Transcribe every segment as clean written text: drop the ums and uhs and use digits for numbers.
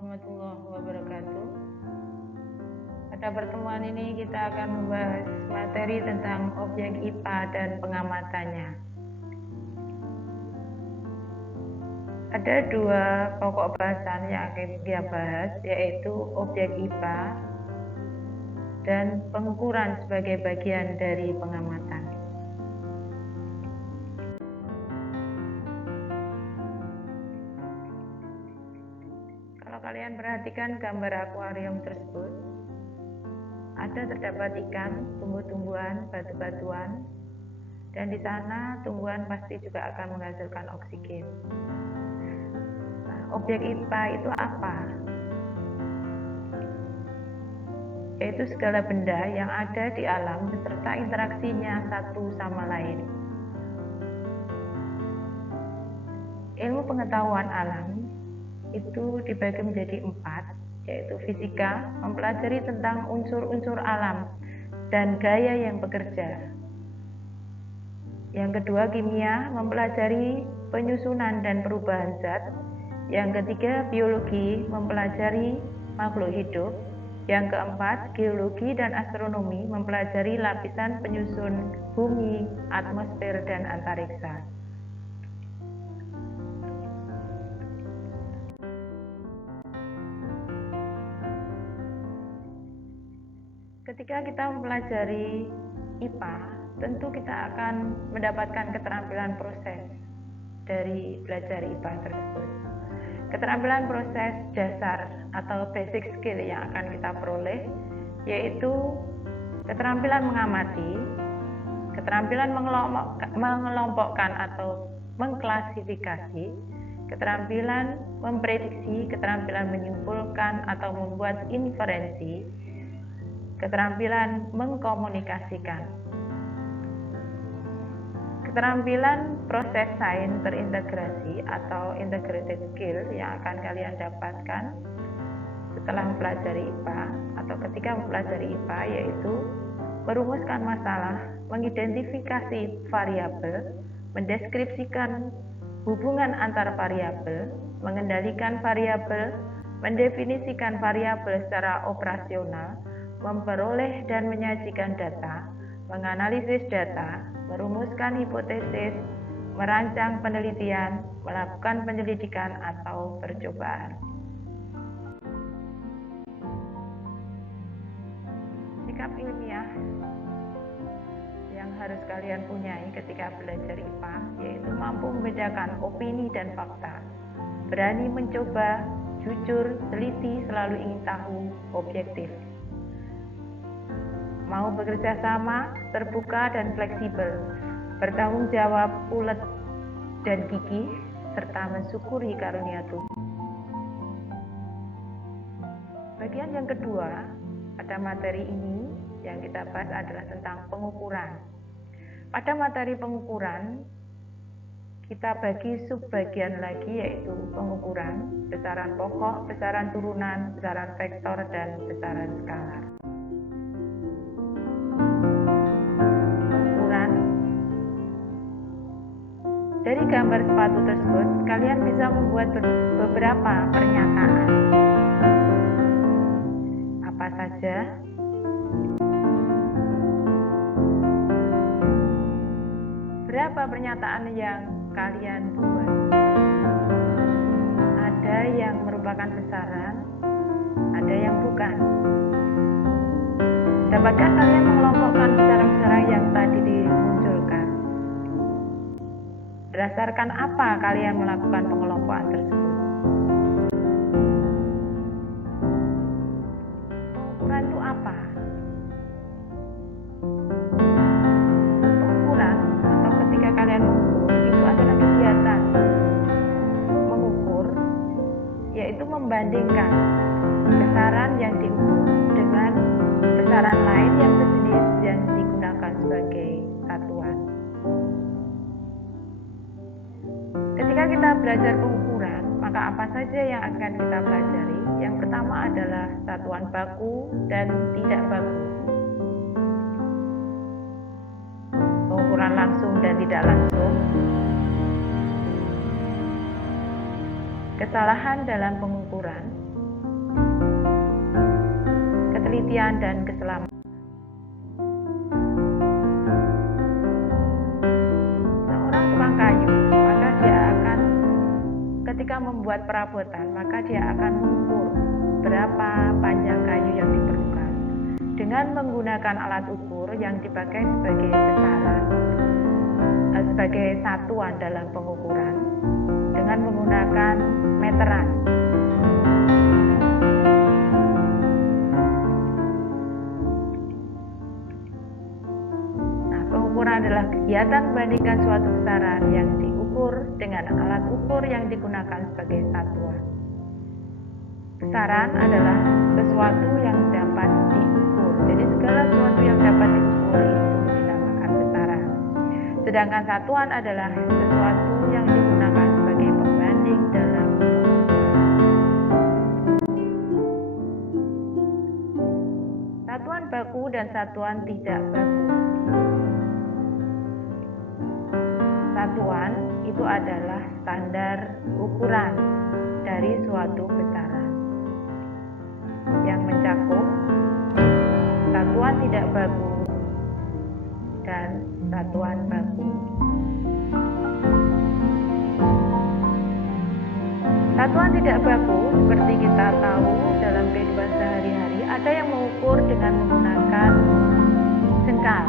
warahmatullahi wabarakatuh. Pada pertemuan ini kita akan membahas materi tentang objek IPA dan pengamatannya. Ada dua pokok bahasan yang akan kita bahas, yaitu objek IPA dan pengukuran sebagai bagian dari pengamatan. Kalau kalian perhatikan gambar akuarium tersebut, terdapat ikan, tumbuh-tumbuhan, batu-batuan, dan di sana tumbuhan pasti juga akan menghasilkan oksigen. Nah, objek IPA itu apa? Yaitu segala benda yang ada di alam beserta interaksinya satu sama lain. Ilmu pengetahuan alam itu dibagi menjadi 4, yaitu fisika, mempelajari tentang unsur-unsur alam dan gaya yang bekerja. Yang kedua, kimia, mempelajari penyusunan dan perubahan zat. Yang ketiga, biologi, mempelajari makhluk hidup. Yang keempat, geologi dan astronomi, mempelajari lapisan penyusun bumi, atmosfer, dan antariksa. Ketika kita mempelajari IPA, tentu kita akan mendapatkan keterampilan proses dari belajar IPA tersebut. Keterampilan proses dasar atau basic skill yang akan kita peroleh yaitu keterampilan mengamati, keterampilan mengelompokkan atau mengklasifikasi, keterampilan memprediksi, keterampilan menyimpulkan atau membuat inferensi, keterampilan mengkomunikasikan. Keterampilan proses sains terintegrasi atau integrated skill yang akan kalian dapatkan setelah mempelajari IPA atau ketika mempelajari IPA yaitu merumuskan masalah, mengidentifikasi variabel, mendeskripsikan hubungan antar variabel, mengendalikan variabel, mendefinisikan variabel secara operasional, memperoleh dan menyajikan data, menganalisis data, merumuskan hipotesis, merancang penelitian, melakukan penyelidikan atau percobaan. Sikap ilmiah yang harus kalian punyai ketika belajar IPA yaitu mampu membedakan opini dan fakta, berani mencoba, jujur, teliti, selalu ingin tahu, objektif. Mau bekerja sama, terbuka dan fleksibel, bertanggung jawab, ulet dan gigih, serta mensyukuri karunia Tuhan. Bagian yang kedua pada materi ini yang kita bahas adalah tentang pengukuran. Pada materi pengukuran, kita bagi subbagian lagi yaitu pengukuran, besaran pokok, besaran turunan, besaran vektor, dan besaran skalar. Dari gambar sepatu tersebut, kalian bisa membuat beberapa pernyataan. Apa saja? Berapa pernyataan yang kalian buat? Ada yang merupakan besaran, ada yang bukan. Dapatkah kalian mengelompokkan besaran-besaran yang tadi dimunculkan? Berdasarkan apa kalian melakukan pengelompokan tersebut? Pengukuran itu apa? Pengukuran atau ketika kalian mengukur itu adalah kegiatan mengukur, yaitu membandingkan besaran yang diukur dengan besaran lain yang sejenis yang digunakan sebagai satuan. Ketika kita belajar pengukuran, maka apa saja yang akan kita pelajari? Yang pertama adalah satuan baku dan tidak baku. Pengukuran langsung dan tidak langsung. Kesalahan dalam pengukuran, ketelitian dan keselamatan. Seorang tukang kayu, maka dia akan ketika membuat perabotan, maka dia akan mengukur berapa panjang kayu yang diperlukan dengan menggunakan alat ukur yang dipakai sebagai besaran, sebagai satuan dalam pengukuran dengan menggunakan meteran. Nah, pengukuran adalah kegiatan membandingkan suatu besaran yang diukur dengan alat ukur yang digunakan sebagai satuan. Besaran adalah sesuatu yang dapat diukur. Jadi segala sesuatu yang dapat diukur itu dinamakan besaran. Sedangkan satuan adalah sesuatu yang digunakan sebagai pembanding dalam pengukuran. Satuan baku dan satuan tidak baku. Satuan itu adalah standar ukuran dari suatu besaran yang mencakup satuan tidak baku dan satuan baku. Satuan tidak baku seperti kita tahu dalam kehidupan sehari-hari, ada yang mengukur dengan menggunakan jengkal,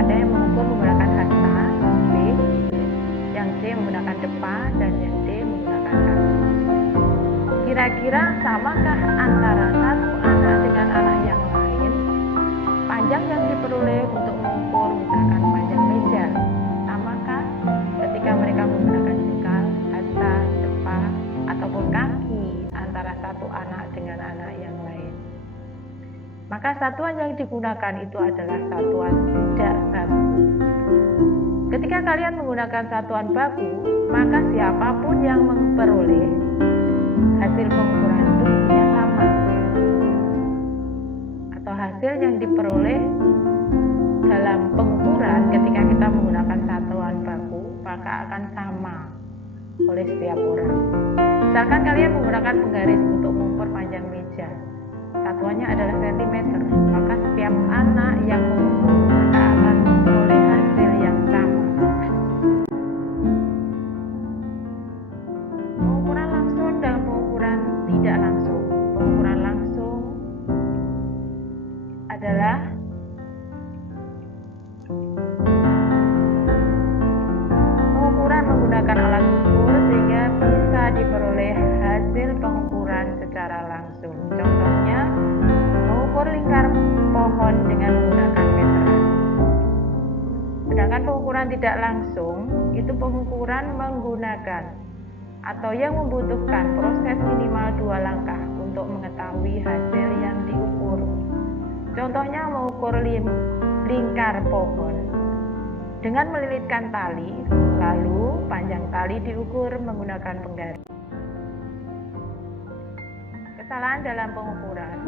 ada yang mengukur menggunakan hasta B, yang C menggunakan depa, dan yang D menggunakan kaki. Kira-kira samakah antara satu anak dengan anak yang lain? Panjang yang diperoleh untuk mengukur misalkan panjang meja, samakah ketika mereka menggunakan jengkal, hasta, depa, ataupun kaki antara satu anak dengan anak yang lain? Maka satuan yang digunakan itu adalah satuan tidak baku. Ketika kalian menggunakan satuan baku, maka siapapun yang memperoleh hasil pengukuran itu mestinya sama, atau hasil yang diperoleh dalam pengukuran ketika kita menggunakan satuan baku maka akan sama oleh setiap orang. Misalkan kalian menggunakan penggaris untuk mengukur panjang meja, satuannya adalah sentimeter, maka setiap anak yang mengukur maka akan memperoleh hasil yang sama. Pengukuran langsung dan pengukuran tidak langsung. Pengukuran langsung adalah pengukuran menggunakan alat ukur sehingga bisa diperoleh hasil pengukuran secara langsung. Contohnya, mengukur lingkar pohon dengan menggunakan meteran. Sedangkan pengukuran tidak langsung itu pengukuran menggunakan atau yang membutuhkan proses minimal 2 langkah untuk mengetahui hasil yang diukur. Contohnya mengukur lingkar pohon dengan melilitkan tali, lalu panjang tali diukur menggunakan penggaris. Kesalahan dalam pengukuran.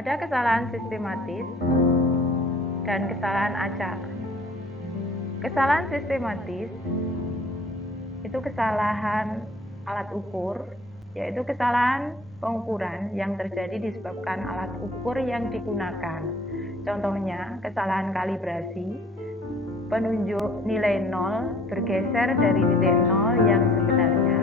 Ada kesalahan sistematis dan kesalahan acak. Kesalahan sistematis itu kesalahan alat ukur, yaitu kesalahan pengukuran yang terjadi disebabkan alat ukur yang digunakan. Contohnya, kesalahan kalibrasi, penunjuk nilai 0 bergeser dari titik 0 yang sebenarnya.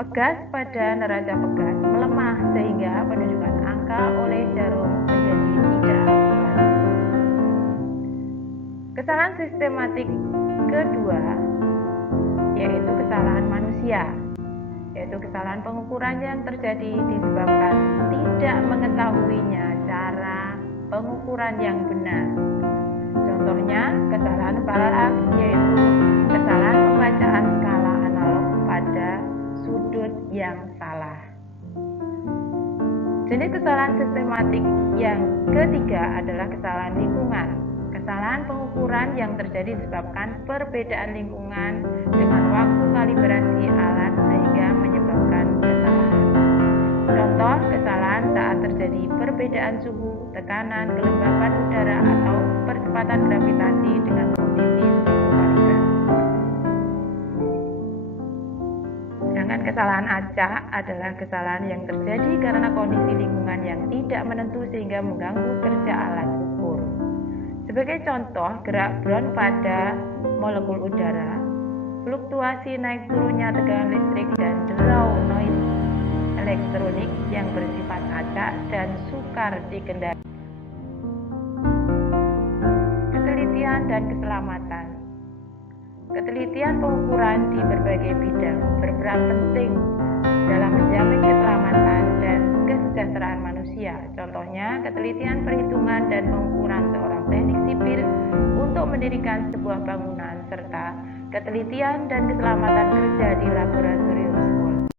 Pegas pada neraca pegas melemah sehingga penunjukan angka oleh jarum menjadi tidak akurat. Kesalahan sistematik kedua yaitu kesalahan manusia, yaitu kesalahan pengukuran yang terjadi disebabkan tidak mengetahuinya cara pengukuran yang benar. Contohnya, kesalahan parallax yaitu kesalahan pembacaan skala analog pada sudut yang salah. Jenis kesalahan sistematik yang ketiga adalah kesalahan lingkungan. Kesalahan pengukuran yang terjadi disebabkan perbedaan lingkungan dengan waktu kalibrasi alat sehingga menyebabkan kesalahan. Contoh kesalahan saat terjadi perbedaan suhu, tekanan, kelembapan udara atau percepatan gravitasi dengan kondisi suhu kalibrasi. Sedangkan kesalahan acak adalah kesalahan yang terjadi karena kondisi lingkungan yang tidak menentu sehingga mengganggu kerja alat ukur. Sebagai contoh, gerak Brown pada molekul udara, fluktuasi naik turunnya tegangan listrik, dan derau noise elektronik yang bersifat acak dan sukar dikendalikan. Ketelitian dan keselamatan. Ketelitian pengukuran di berbagai bidang berperan penting dalam menjamin keselamatan dan kesejahteraan manusia. Contohnya, ketelitian perhitungan dan pengukuran seorang teknik sipil untuk mendirikan sebuah bangunan, serta ketelitian dan keselamatan kerja di laboratorium